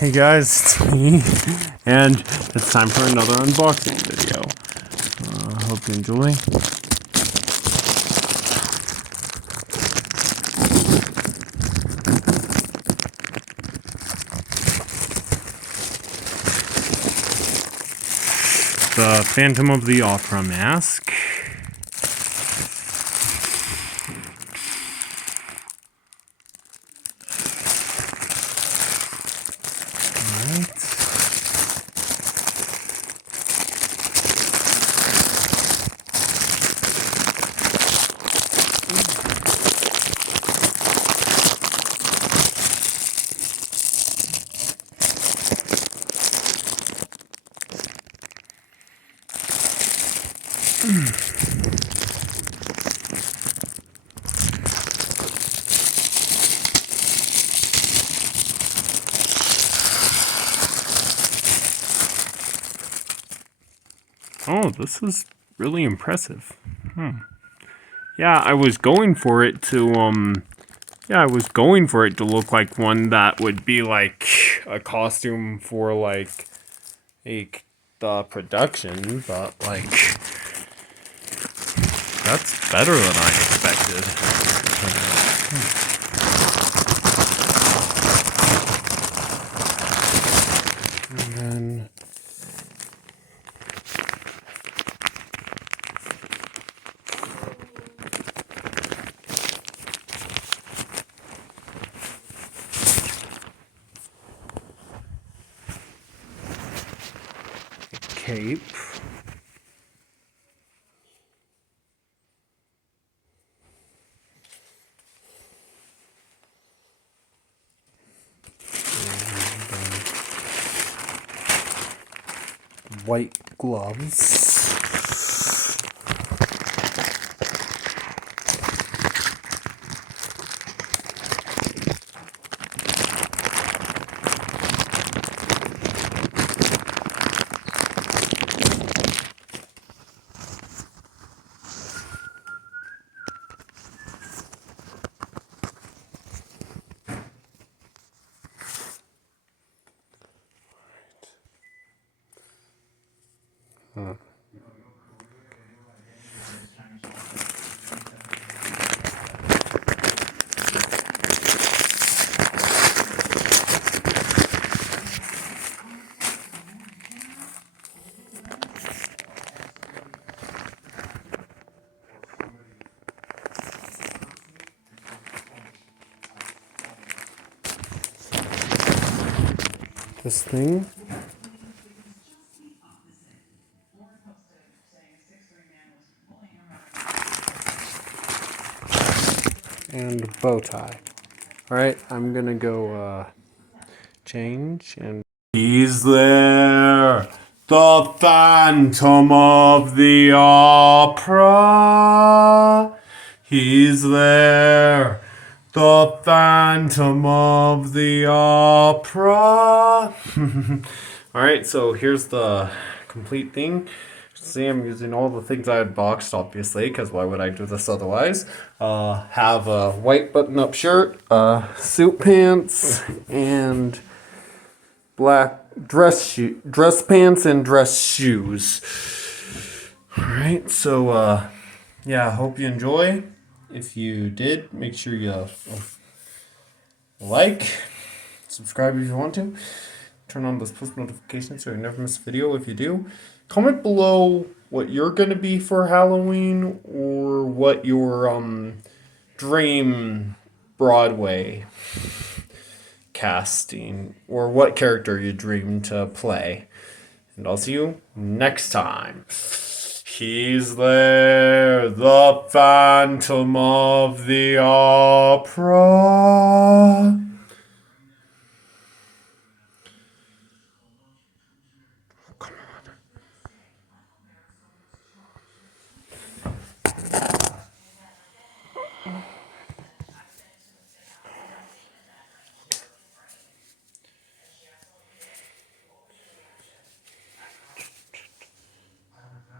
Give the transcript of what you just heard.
Hey guys, it's me, and it's time for another unboxing video. Hope you enjoy. The Phantom of the Opera mask. Oh, this is really impressive. Yeah, I was going for it to look like one that would be like a costume for like the production, but like that's better than I expected. And then cape. White gloves. This thing. And bow tie. Alright, I'm gonna go change and he's there, the Phantom of the Opera. He's there, the Phantom of the Opera. Alright, so here's the complete thing. See, I'm using all the things I had boxed, obviously, because why would I do this otherwise? Have a white button-up shirt, suit pants, and black dress pants and dress shoes. Alright, so, yeah, I hope you enjoy. If you did, make sure you like, subscribe if you want to. Turn on those post notifications so you never miss a video if you do. Comment below what you're going to be for Halloween or what your dream Broadway casting or what character you dream to play. And I'll see you next time. He's there, the Phantom of the Opera.